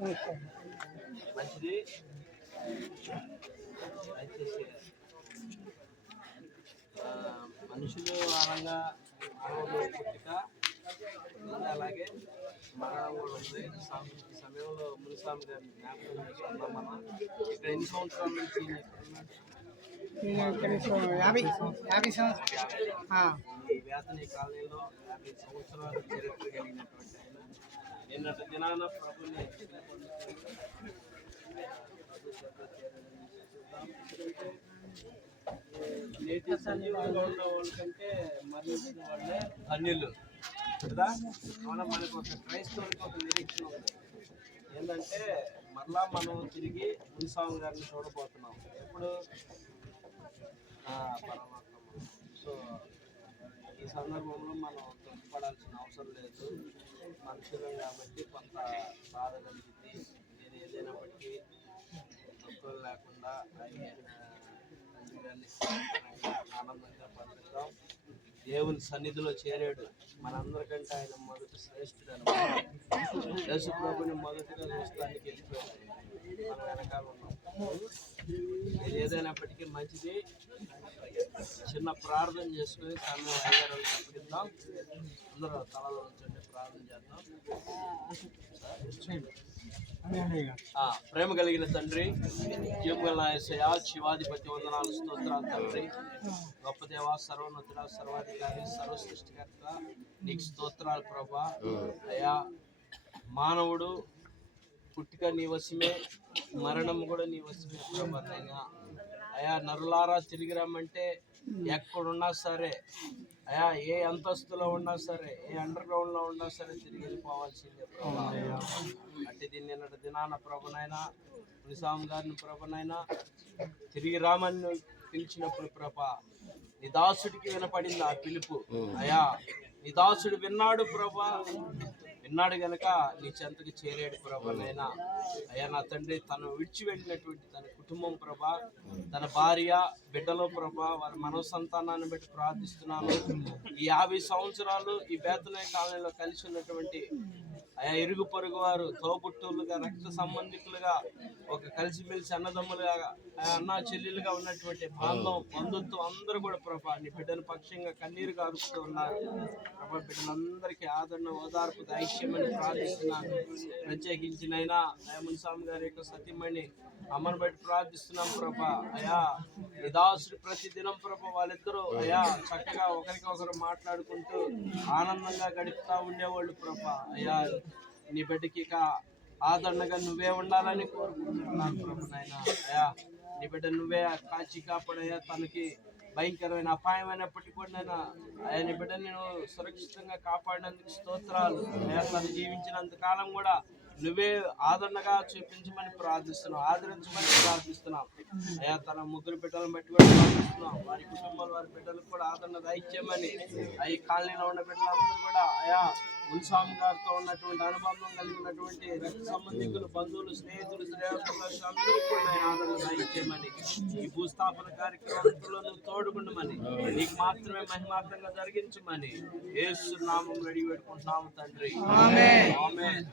మంచిది. దయచేసి మనుషులు ఆనంగా పుట్టిక అలాగే మానవుడు ఉంది. ఈ సమయంలో మునిస్వామి గారిని జ్ఞాపకం చేసుకున్నాం. మనం ఇక్కడ ఎన్ని సంవత్సరాల నుంచి ఈ వేతని కాలనీలో 50 సంవత్సరాలు చరిత్ర కలిగినటువంటి ఆయన నిన్నటి దినాన ప్రభుని నేటి సంజీవంలో ఉన్న వాళ్ళకంటే మరణించిన వాళ్ళే ధన్యులు కదా. మనం మనకు ఒక క్రైస్తవునికి ఒక నిరీక్షణ ఉంది. ఏంటంటే మరలా మనం తిరిగి మునిస్వామి గారిని చూడబోతున్నాం. ఎప్పుడు పరమాత్మ. సో ఈ సందర్భంలో మనం తొట్టుపడాల్సిన అవసరం లేదు. మనుషులం కాబట్టి కొంత బాధ కలిగింది. నేను ఏదైనప్పటికీ దుఃఖం లేకుండా ఆనందంగా పంపిద్దాం. దేవుని సన్నిధిలో చేరాడు. మనందరికంటే ఆయన మొదటి శ్రేష్ఠుడు అనమాట. యేసు ప్రభుని మొదటిగా చూస్తానికి వెళ్ళిపోయాడు. మనం వెనకాల ఉన్నాం. ఏదైనప్పటికీ మంచిది. చిన్న ప్రార్థన చేసుకుని సమయం 5 అప్పగిద్దాం. అందరూ తలలో ఉంచండి, ప్రార్థన చేద్దాం. ప్రేమ కలిగిన తండ్రి, జీవగల యేసయ్య, శివాధిపతి వందనాలు, స్తోత్రాలు తండ్రి. గొప్ప దేవ, సర్వోన్నతుడ, సర్వాధికారి, సర్వ సృష్టికర్త, నీకు స్తోత్రాలు ప్రభా. అయ్యా, మానవుడు పుట్టిక నీ వశమే, మరణం కూడా నీ వశమే ప్రభా. అయా, నరులారా తిరిగి రమ్మంటే ఎక్కడున్నా సరే, అయా ఏ అంతస్తులో ఉన్నా సరే, ఏ అండర్ గ్రౌండ్ లో ఉన్నా సరే తిరిగి వెళ్ళిపోవాల్సిందే ప్రభా. అట్టి నిన్నటి దినాన ప్రభునైనా, మునిస్వామి గారిని ప్రభునైనా తిరిగి రామని పిలిచినప్పుడు ప్రభా, నీ దాసుడికి వినపడింది ఆ పిలుపు. అయా, నీ దాసుడు విన్నాడు ప్రభా. విన్నాడు గనక నీ చెంతకు చేరాడు ప్రభానైనా. అయ్యా నా తండ్రి, తను విడిచి వెళ్ళినటువంటి తన కుటుంబం ప్రభా, తన భార్య బిడ్డలో ప్రభా, వారి మనో సంతానాన్ని బట్టి ప్రార్థిస్తున్నాను. ఈ 50 సంవత్సరాలు ఈ బేతనే కాలనీలో కలిసి ఉన్నటువంటి అయా ఇరుగు పొరుగు వారు, తోబుట్టువులుగా, రక్త సంబంధికులుగా, ఒక కలిసిమెలిసి అన్నదమ్ములుగా, అన్నా చెల్లెలుగా ఉన్నటువంటి బంధుత్వం అందరూ కూడా ప్రభా నీ బిడ్డల పక్షంగా కన్నీరు కారుస్తూ ఉన్నారు ప్రభా. బిడ్డలందరికీ ఆదరణ, ఓదార్పు దైశ్యమని ప్రార్థిస్తున్నాను. ప్రత్యేకించినైనా అయా మునిస్వామి గారి యొక్క సతీమణి అమ్మను బట్టి ప్రార్థిస్తున్నాం ప్రభా. అయా నీ దాసుడు ప్రతిదినం ప్రభా వాళ్ళిద్దరూ అయా చక్కగా ఒకరికొకరు మాట్లాడుకుంటూ ఆనందంగా గడుపుతా ఉండేవాళ్ళు ప్రభా. అయా నీ బిడ్డకి ఇక ఆదరణగా నువ్వే ఉండాలని కోరుకుంటున్నాను ప్రభు నాయన. అయా నీ బిడ్డ నువ్వే కాచి కాపాడయ్యా. తనకి భయంకరమైన అపాయమైనప్పటికీ కూడా నేను అయా నీ బిడ్డ నేను సురక్షితంగా కాపాడినందుకు స్తోత్రాలు. అయా తను జీవించినంత కాలం కూడా నువ్వే ఆదరణగా చూపించమని ప్రార్థిస్తున్నాం, ఆదరించమని ప్రార్థిస్తున్నాం. అయా తన 3 బిడ్డలను బట్టి కూడా ప్రార్థిస్తున్నాం. వారి కుటుంబాలు, వారి బిడ్డలకు కూడా ఆదరణ దయచేయమని, ఈ కాలనీలో ఉన్న బిడ్డలందరూ కూడా అయా మునిస్వామి గారితో ఉన్నటువంటి అనుబంధం కలిగినటువంటి రక్త సంబంధికులు, బంధువులు, స్నేహితులు, శ్రేయోభిలాషులు అందరూ కూడా ఆదరణ దయచేయమని, ఈ భూస్థాపన కార్యక్రమంలో నువ్వు తోడుకుండమని, నీకు మాత్రమే మహిమార్థంగా జరిగించమని యేసు నామములో అడిగి వేడుకుంటున్నాము తండ్రి. ఆమేన్.